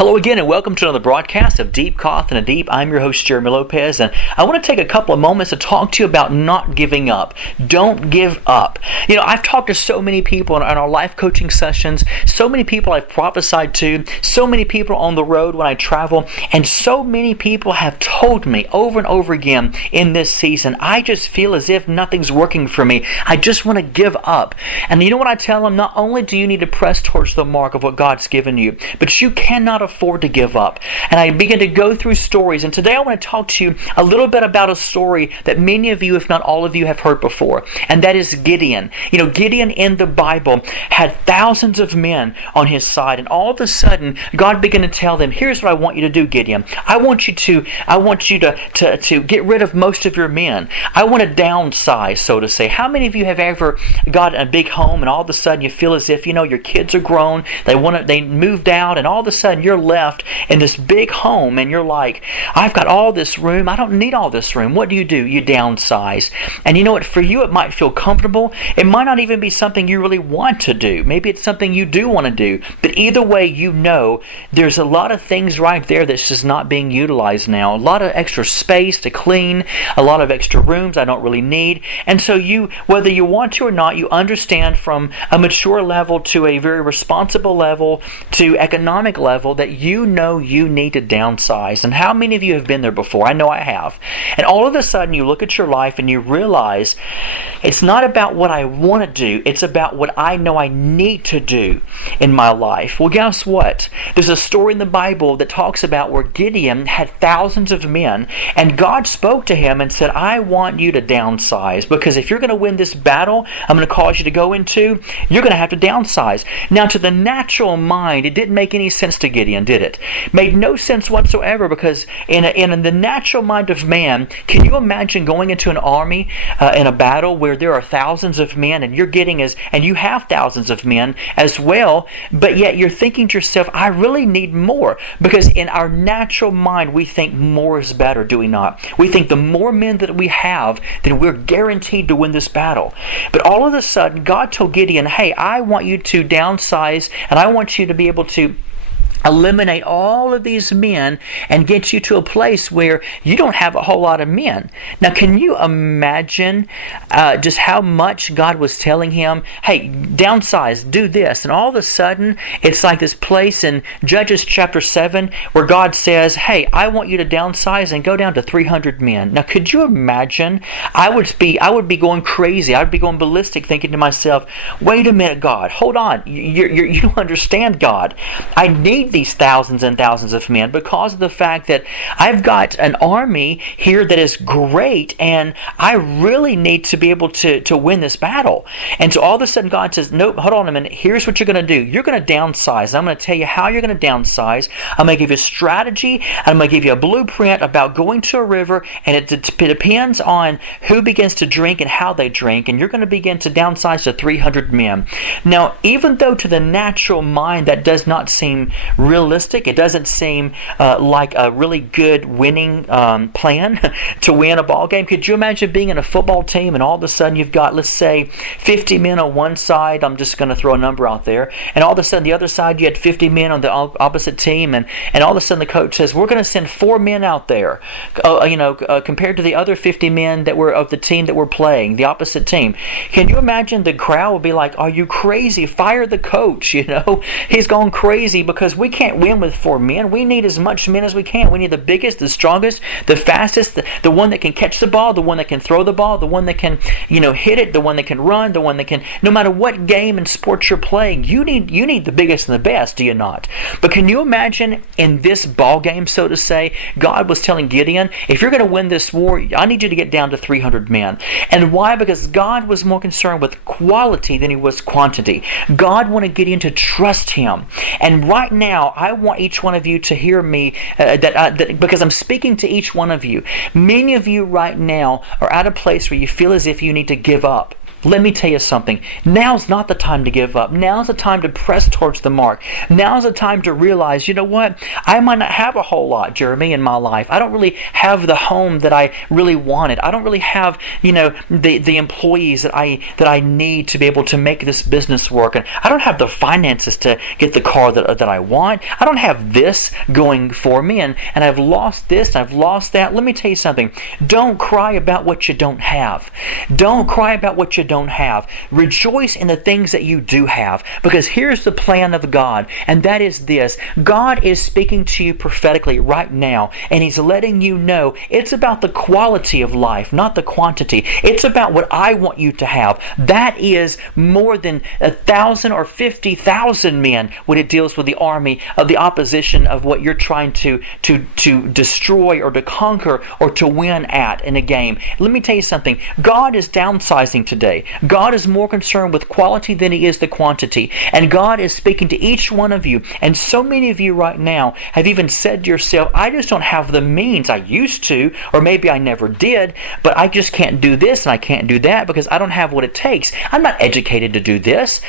Hello again and welcome to another broadcast of Deep Cough and a Deep. I'm your host Jeremy Lopez, and I want to take a couple of moments to talk to you about not giving up. Don't give up. You know, I've talked to so many people in our life coaching sessions, so many people I've prophesied to, so many people on the road when I travel, and so many people have told me over and over again in this season, I just feel as if nothing's working for me. I just want to give up. And you know what I tell them? Not only do you need to press towards the mark of what God's given you, but you cannot afford to give up. And I begin to go through stories, and today I want to talk to you a little bit about a story that many of you, if not all of you, have heard before, and that is Gideon. You know, Gideon in the Bible had thousands of men on his side, and all of a sudden God began to tell them, here's what I want you to do, Gideon. I want you to get rid of most of your men. I want to downsize, so to say. How many of you have ever got a big home and all of a sudden you feel as if, you know, your kids are grown, they moved out, and all of a sudden you're left in this big home and you're like, I've got all this room, I don't need all this room. What do? You downsize. And you know what, for you it might feel comfortable. It might not even be something you really want to do. Maybe it's something you do want to do. But either way, you know there's a lot of things right there that's just not being utilized now. A lot of extra space to clean, a lot of extra rooms I don't really need. And so you, whether you want to or not, you understand from a mature level to a very responsible level to economic level that you know you need to downsize. And how many of you have been there before? I know I have. And all of a sudden you look at your life and you realize it's not about what I want to do, it's about what I know I need to do in my life. Well, guess what? There's a story in the Bible that talks about where Gideon had thousands of men, and God spoke to him and said, I want you to downsize, because if you're going to win this battle I'm going to cause you to go into, you're going to have to downsize. Now, to the natural mind, it didn't make any sense to Gideon, did it? Made no sense whatsoever, because in the natural mind of man, can you imagine going into an army in a battle where there are thousands of men and you have thousands of men as well, but yet you're thinking to yourself, I really need more, because in our natural mind we think more is better, do we not? We think the more men that we have, then we're guaranteed to win this battle. But all of a sudden God told Gideon, hey, I want you to downsize, and I want you to be able to eliminate all of these men and get you to a place where you don't have a whole lot of men. Now, can you imagine just how much God was telling him, hey, downsize, do this. And all of a sudden, it's like this place in Judges chapter 7 where God says, hey, I want you to downsize and go down to 300 men. Now, could you imagine? I would be going crazy. I would be going ballistic thinking to myself, wait a minute, God, hold on. You don't understand, God. I need these thousands and thousands of men because of the fact that I've got an army here that is great, and I really need to be able to win this battle. And so all of a sudden God says, nope, hold on a minute, here's what you're going to do. You're going to downsize. I'm going to tell you how you're going to downsize. I'm going to give you a strategy, and I'm going to give you a blueprint about going to a river, and it depends on who begins to drink and how they drink, and you're going to begin to downsize to 300 men. Now, even though to the natural mind that does not seem realistic, it doesn't seem like a really good winning plan to win a ball game. Could you imagine being in a football team and all of a sudden you've got, let's say, 50 men on one side, I'm just going to throw a number out there, and all of a sudden the other side you had 50 men on the opposite team, and all of a sudden the coach says, we're going to send 4 men out there, compared to the other 50 men that were of the team that were playing, the opposite team. Can you imagine the crowd would be like, are you crazy? Fire the coach, He's gone crazy because we can't win with 4 men. We need as much men as we can. We need the biggest, the strongest, the fastest, the one that can catch the ball, the one that can throw the ball, the one that can, hit it, the one that can run, the one that can, no matter what game and sport you're playing, you need the biggest and the best, do you not? But can you imagine in this ball game, so to say, God was telling Gideon, if you're going to win this war, I need you to get down to 300 men. And why? Because God was more concerned with quality than he was quantity. God wanted Gideon to trust him. And right now, I want each one of you to hear me, because I'm speaking to each one of you. Many of you right now are at a place where you feel as if you need to give up. let me tell you something. Now's not the time to give up. Now's the time to press towards the mark. Now's the time to realize, you know what? I might not have a whole lot, Jeremy, in my life. I don't really have the home that I really wanted. I don't really have, the employees that I need to be able to make this business work. And I don't have the finances to get the car that I want. I don't have this going for me. And I've lost this, and I've lost that. Let me tell you something. Don't cry about what you don't have. Don't cry about what you don't have. Rejoice in the things that you do have, because here's the plan of God, and that is this. God is speaking to you prophetically right now, and He's letting you know it's about the quality of life, not the quantity. It's about what I want you to have. That is more than 1,000 or 50,000 men when it deals with the army of the opposition of what you're trying to destroy or to conquer or to win at in a game. Let me tell you something. God is downsizing today. God is more concerned with quality than He is the quantity. And God is speaking to each one of you. And so many of you right now have even said to yourself, I just don't have the means. I used to, or maybe I never did, but I just can't do this and I can't do that because I don't have what it takes. I'm not educated to do this.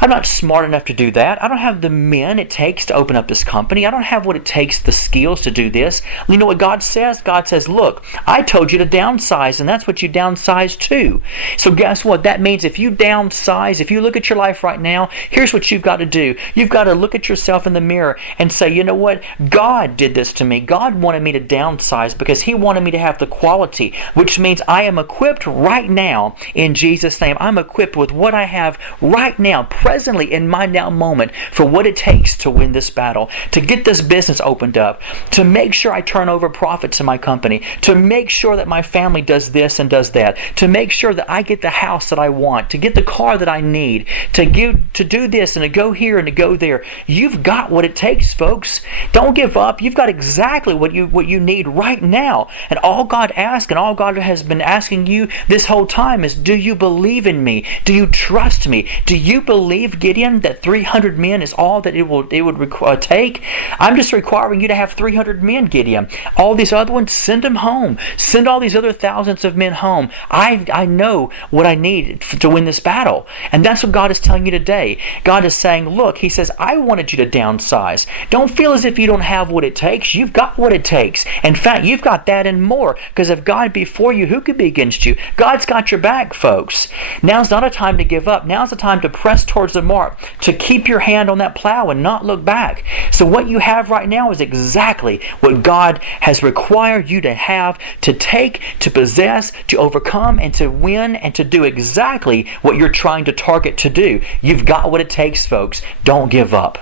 I'm not smart enough to do that. I don't have the men it takes to open up this company. I don't have what it takes, the skills to do this. You know what God says? God says, look, I told you to downsize, and that's what you downsize to. So guess what? That means if you downsize, if you look at your life right now, here's what you've got to do. You've got to look at yourself in the mirror and say, you know what? God did this to me. God wanted me to downsize because He wanted me to have the quality, which means I am equipped right now in Jesus' name. I'm equipped with what I have right now, presently in my now moment, for what it takes to win this battle, to get this business opened up, to make sure I turn over profits in my company, to make sure that my family does this and does that, to make sure that I get the house that I want, to get the car that I need, to do this and to go here and to go there. You've got what it takes, folks. Don't give up. You've got exactly what you need right now. And all God asks and all God has been asking you this whole time is, do you believe in me? Do you trust me? Do you believe, Gideon, that 300 men is all that it would take? I'm just requiring you to have 300 men, Gideon. All these other ones, send them home. Send all these other thousands of men home. I know what I need to win this battle. And that's what God is telling you today. God is saying, look, He says, I wanted you to downsize. Don't feel as if you don't have what it takes. You've got what it takes. In fact, you've got that and more. Because if God be for you, who could be against you? God's got your back, folks. Now's not a time to give up. Now's the time to press towards the mark, to keep your hand on that plow and not look back. So what you have right now is exactly what God has required you to have, to take, to possess, to overcome, and to win, and to do exactly what you're trying to target to do. You've got what it takes, folks. Don't give up.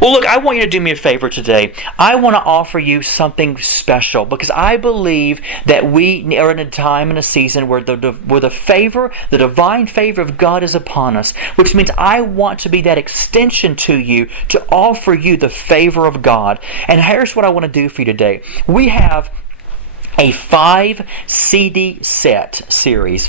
Well, look, I want you to do me a favor today. I want to offer you something special because I believe that we are in a time and a season where the favor, the divine favor of God is upon us, which means I want to be that extension to you to offer you the favor of God. And here's what I want to do for you today. We have a 5 CD set series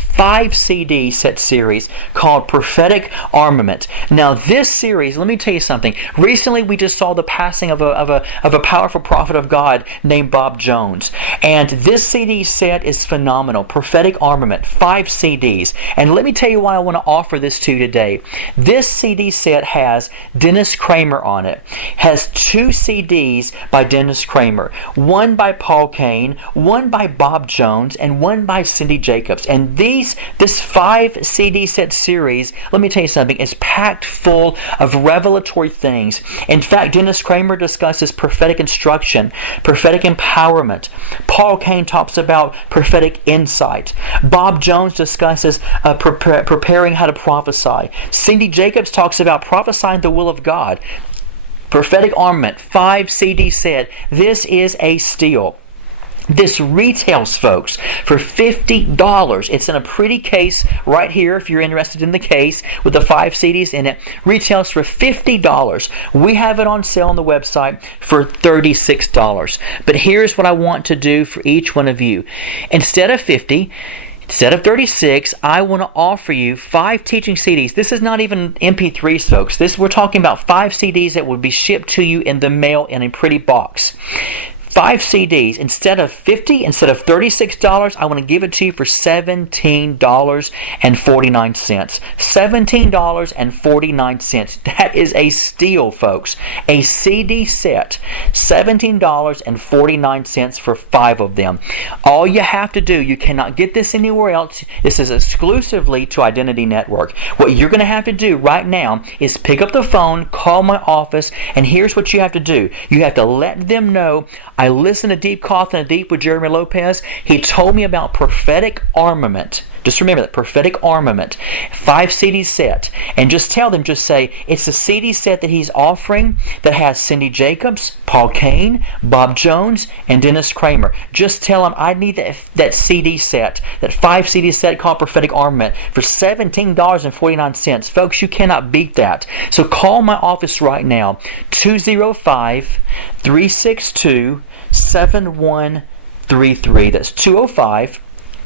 called Prophetic Armament. Now this series, let me tell you something. Recently we just saw the passing of a powerful prophet of God named Bob Jones. And this CD set is phenomenal. Prophetic Armament, 5 CDs. And let me tell you why I want to offer this to you today. This CD set has Dennis Kramer on it. Has 2 CDs by Dennis Kramer. One by Paul Cain, one by Bob Jones, and one by Cindy Jacobs. And this 5 CD set series, let me tell you something, is packed full of revelatory things. In fact, Dennis Kramer discusses prophetic instruction, prophetic empowerment. Paul Cain talks about prophetic insight. Bob Jones discusses preparing how to prophesy. Cindy Jacobs talks about prophesying the will of God. Prophetic Armament, 5 CD set. This is a steal. This retails, folks, for $50. It's in a pretty case right here if you're interested in the case with the 5 CDs in it. Retails for $50. We have it on sale on the website for $36. But here's what I want to do for each one of you. Instead of $50, instead of $36, I want to offer you 5 teaching CDs. This is not even MP3s, folks. We're talking about 5 CDs that will be shipped to you in the mail in a pretty box. 5 CDs. Instead of $50, instead of $36, I want to give it to you for $17.49. $17.49. That is a steal, folks. A CD set, $17.49 for 5 of them. All you have to do, you cannot get this anywhere else. This is exclusively to Identity Network. What you're going to have to do right now is pick up the phone, call my office, and here's what you have to do. You have to let them know, I listened to Deep Cough and Deep with Jeremy Lopez. He told me about prophetic armament. Just remember that, prophetic armament, 5 CD set. And just tell them, just say, it's a CD set that he's offering that has Cindy Jacobs, Paul Cain, Bob Jones, and Dennis Kramer. Just tell them, I need that CD set, that 5 CD set called prophetic armament for $17.49. Folks, you cannot beat that. So call my office right now, 205-362-7133. That's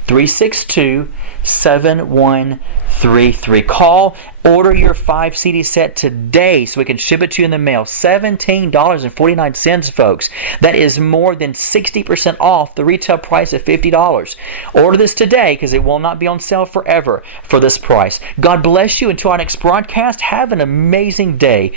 205-362-7133. Call, order your 5 CD set today so we can ship it to you in the mail. $17.49, folks. That is more than 60% off the retail price of $50. Order this today because it will not be on sale forever for this price. God bless you. Until our next broadcast, have an amazing day.